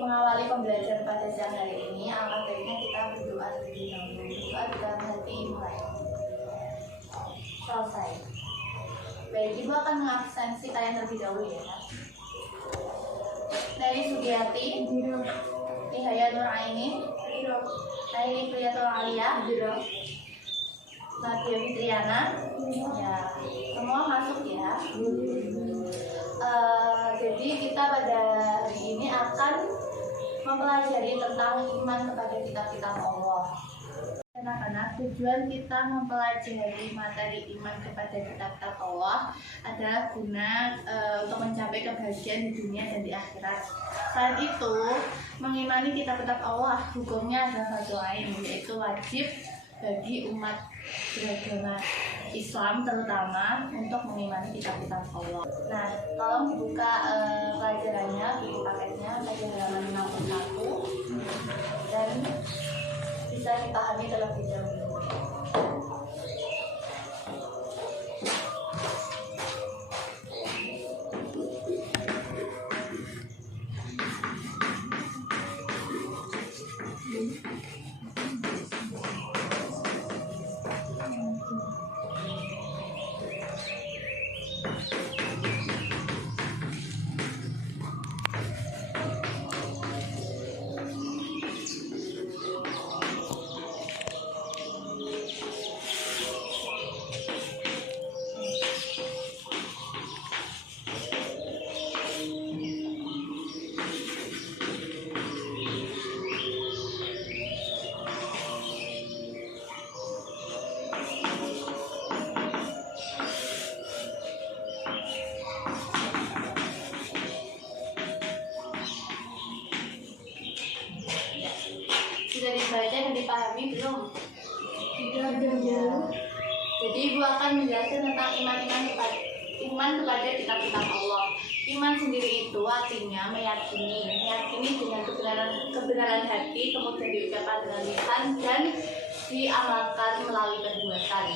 mengawali pembelajaran pada siang hari ini, alangkah baiknya kita berdoa terlebih dahulu. Berdoa di dalam hati mulai selesai. Baik, Ibu akan mengabsensi kalian terlebih dahulu ya. Dari Sugiyati, Nihaya Nur Aini, Naili Priyatul Alia, Nadia Fitriana, ya semua masuk ya. Jadi kita pada hari ini akan mempelajari tentang iman kepada kitab-kitab Allah. Anak-anak, tujuan kita mempelajari materi iman kepada kitab-kitab Allah adalah guna untuk mencapai kebahagiaan di dunia dan di akhirat. Selain itu, mengimani kitab-kitab Allah hukumnya adalah satu lain, yaitu wajib bagi umat beragama Islam terutama untuk mengimani kitab-kitab Allah. Nah, tolong dibuka pelajarannya, buku paketnya, pelajaran halaman 61 dan bisa dipahami terlebih dahulu. Sudah dibaca dan dipahami belum? Ya. Jadi Ibu akan menjelaskan tentang iman kepada kitab-kitab Allah. Iman sendiri itu artinya meyakini dengan kebenaran hati, kemudian diucapkan dengan lisan dan diamalkan melalui perbuatan.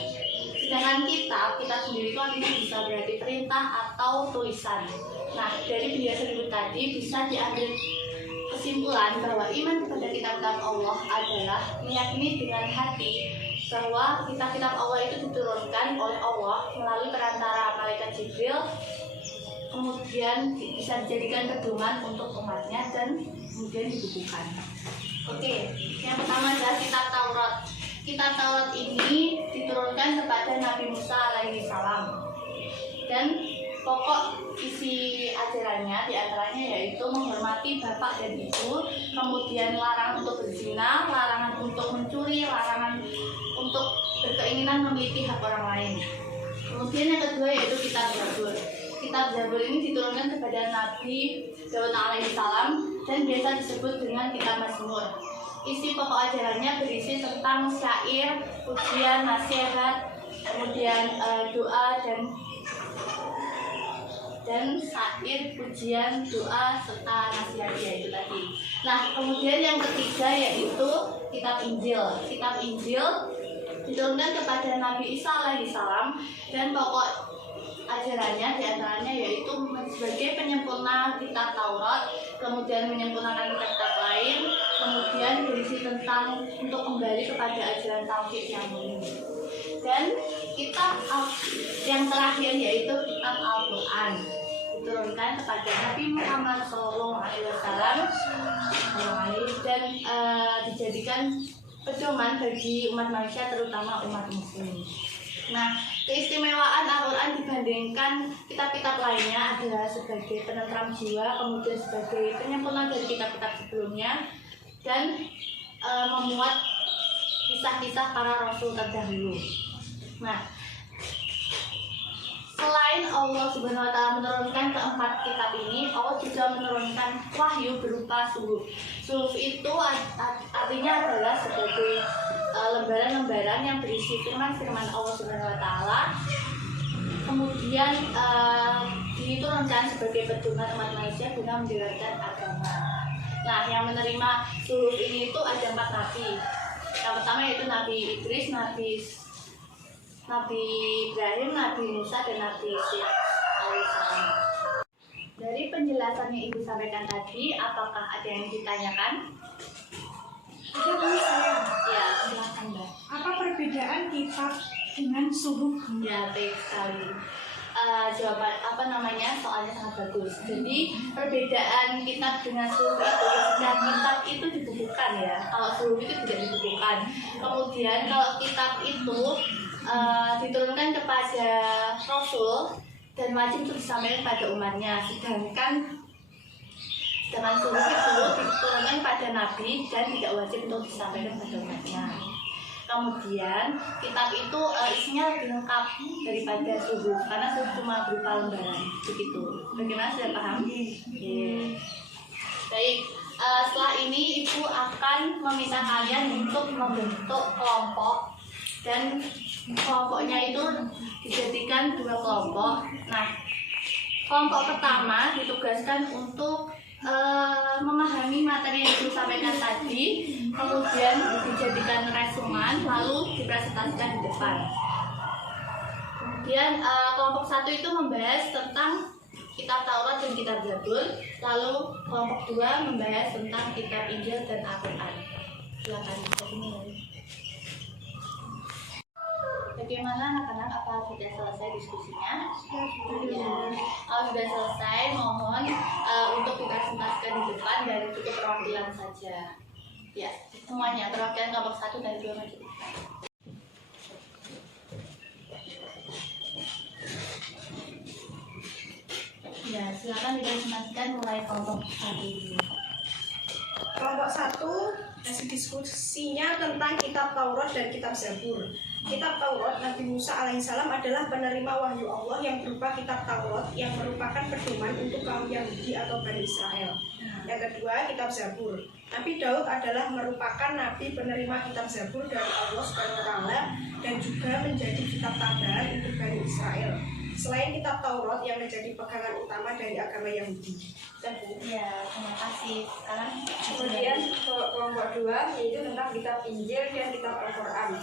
Sedangkan kitab sendiri itu artinya bisa berarti perintah atau tulisan. Nah, dari penjelasan Ibu tadi bisa diambil kesimpulan bahwa iman kepada kitab-kitab Allah adalah meyakini dengan hati bahwa kitab-kitab Allah itu diturunkan oleh Allah melalui perantara malaikat Jibril, kemudian bisa dijadikan pedoman untuk umatnya dan kemudian dibukukan. Oke, yang pertama adalah kitab Taurat. Kitab Taurat ini diturunkan kepada Nabi Musa alaihissalam dan pokok isi ajarannya diantaranya yaitu menghormati bapak dan ibu, kemudian larangan untuk berzina, larangan untuk mencuri, larangan untuk berkeinginan memiliki hak orang lain. Kemudian yang kedua yaitu kitab Zabur. Kitab Zabur ini diturunkan kepada Nabi Daud alaihissalam dan biasa disebut dengan kitab Mazmur. Isi pokok ajarannya berisi tentang syair, pujian, nasihat, kemudian doa dan syair, pujian, doa, serta nasihat yaitu tadi. Nah, kemudian yang ketiga yaitu kitab Injil. Kitab Injil diturunkan kepada Nabi Isa alaihissalam dan pokok ajarannya diantaranya yaitu sebagai penyempurna kitab Taurat, kemudian menyempurnakan kitab lain, kemudian berisi tentang untuk kembali kepada ajaran tauhid yang murni. Dan kitab yang terakhir yaitu kitab Al-Quran diturunkan kepada Nabi Muhammad SAW dan dijadikan pedoman bagi umat manusia terutama umat muslim. Nah, keistimewaan Al-Quran dibandingkan kitab-kitab lainnya adalah sebagai penentram jiwa, kemudian sebagai penyempurna dari kitab-kitab sebelumnya dan memuat kisah-kisah para rasul terdahulu. Nah, selain Allah Subhanahu wa Ta'ala menurunkan keempat kitab ini, Allah juga menurunkan wahyu berupa suhuf. Suhuf itu artinya adalah sebagai lembaran-lembaran yang berisi firman-firman Allah Subhanahu wa Ta'ala, kemudian diturunkan sebagai pedoman umat manusia guna menjalankan agama. Nah, yang menerima suhuf ini itu ada 4 nabi. Yang pertama yaitu Nabi Idris, Nabi Ibrahim, Nabi Musa, dan Nabi Isa alaihissalam. Dari penjelasannya Ibu sampaikan tadi, apakah ada yang ditanyakan? Ada Bu, saya. Ya, silakan Mbak. Apa perbedaan kitab dengan suhuf? Ya, baik sekali. Jawaban soalnya sangat bagus. Jadi perbedaan kitab dengan suhuf itu, jika kitab itu dibukukan ya, kalau suhuf itu tidak dibukukan. Kemudian kalau kitab itu diturunkan kepada Rasul dan wajib untuk disampaikan pada umatnya, sedangkan dengan suhuf itu diturunkan pada Nabi dan tidak wajib untuk disampaikan pada umatnya. Kemudian kitab itu isinya lebih lengkap daripada suhuf, karena suhuf cuma berupa lembaran begitu. Bagaimana, sudah paham? Baik, setelah ini Ibu akan meminta kalian untuk membentuk kelompok, dan kelompoknya itu dijadikan 2 kelompok. Nah, kelompok pertama ditugaskan untuk memahami materi yang disampaikan tadi, kemudian dijadikan resumen, lalu dipresentasikan di depan. Kemudian kelompok 1 itu membahas tentang kitab Taurat dan kitab Zabur, lalu kelompok 2 membahas tentang kitab Injil dan Al-Quran. Silakan dimulai. Bagaimana anak-anak, apa sudah selesai diskusinya? Ya. Kalau sudah selesai, mohon untuk dipresentasikan di depan dan cukup perwakilan saja. Ya, semuanya perwakilan kelompok 1 dan 2 maju. Ya, silakan dipresentasikan mulai kelompok 1 ini. Kelompok 1 diskusinya tentang kitab Taurat dan kitab Zabur. Kitab Taurat, Nabi Musa alaihissalam adalah penerima wahyu Allah yang berupa kitab Taurat yang merupakan pedoman untuk kaum Yahudi atau Bani Israel. Yang kedua, kitab Zabur. Nabi Daud adalah merupakan nabi penerima kitab Zabur dari Allah SWT dan juga menjadi kitab tambahan untuk Bani Israel. Selain kitab Taurat yang menjadi pegangan utama dari agama Yahudi. Ya, terima kasih. Sekarang Kemudian kelompok 2 yaitu tentang kitab Injil dan kitab Al-Quran.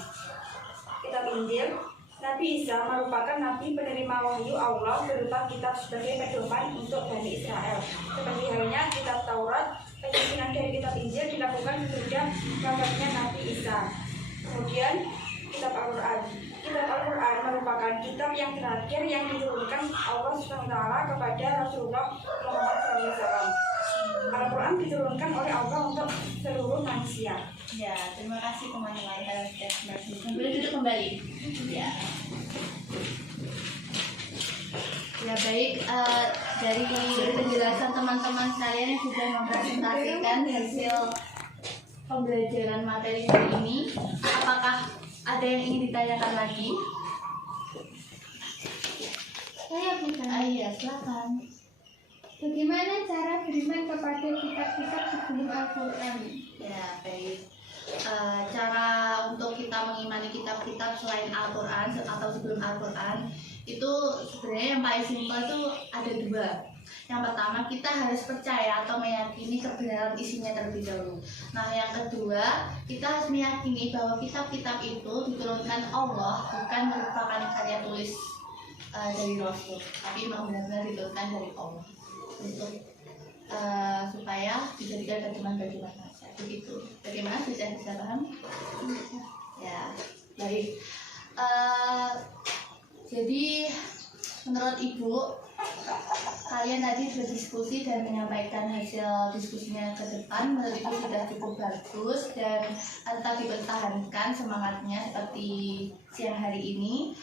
Kitab Injil, Nabi Isa merupakan nabi penerima wahyu Allah berupa kitab sebagai pedoman untuk Bani Israel. Seperti halnya kitab Taurat, penyusunan dari kitab Injil dilakukan sesudah wafatnya Nabi Isa. Kemudian kitab Al-Quran. Kitab Al-Quran merupakan kitab yang terakhir yang diturunkan Allah SWT kepada Rasulullah Muhammad SAW. Al-Quran diturunkan oleh Allah untuk seluruh manusia. Ya, terima kasih teman-teman. Boleh duduk kembali. Ya. Ya baik, dari penjelasan teman-teman sekalian yang sudah mempresentasikan hasil pembelajaran materi hari ini, apakah ada yang ingin ditanyakan lagi? Saya bisa. Iya, silakan. Bagaimana cara beriman kepada kitab-kitab sebelum Al-Quran? Ya baik. Cara untuk kita mengimani kitab-kitab selain Al-Quran atau sebelum Al-Quran itu sebenarnya yang paling simpel itu ada 2. Yang pertama, kita harus percaya atau meyakini kebenaran isinya terlebih dahulu. Nah, yang kedua, kita harus meyakini bahwa kitab-kitab itu diturunkan Allah, bukan merupakan karya tulis dari Rasul, tapi memang benar-benar diturunkan dari Allah untuk supaya dijadikan pedoman bagi manusia. Begitu. Bagaimana, sudah bisa paham? Ya, baik. Jadi menurut Ibu, kalian tadi berdiskusi dan menyampaikan hasil diskusinya ke depan. Menurut Ibu sudah cukup bagus dan tetap dipertahankan semangatnya seperti siang hari ini.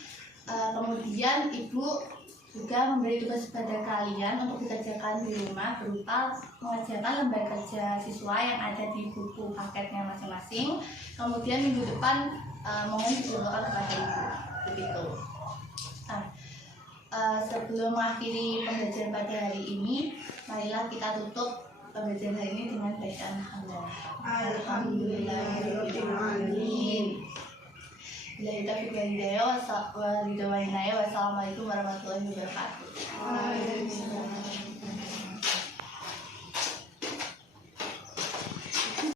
Kemudian Ibu juga memberi tugas kepada kalian untuk dikerjakan di rumah berupa mengerjakan lembar kerja siswa yang ada di buku paketnya masing-masing. Kemudian minggu depan mohon ditunjukkan kepada Ibu. Begitu. Nah, sebelum mengakhiri pembelajaran pada hari ini, marilah kita tutup pembelajaran hari ini dengan bacaan hamdalah. Alhamdulillahirobbilalamin. Bila kita fikir hidayah, wassalamualaikum warahmatullahi wabarakatuh.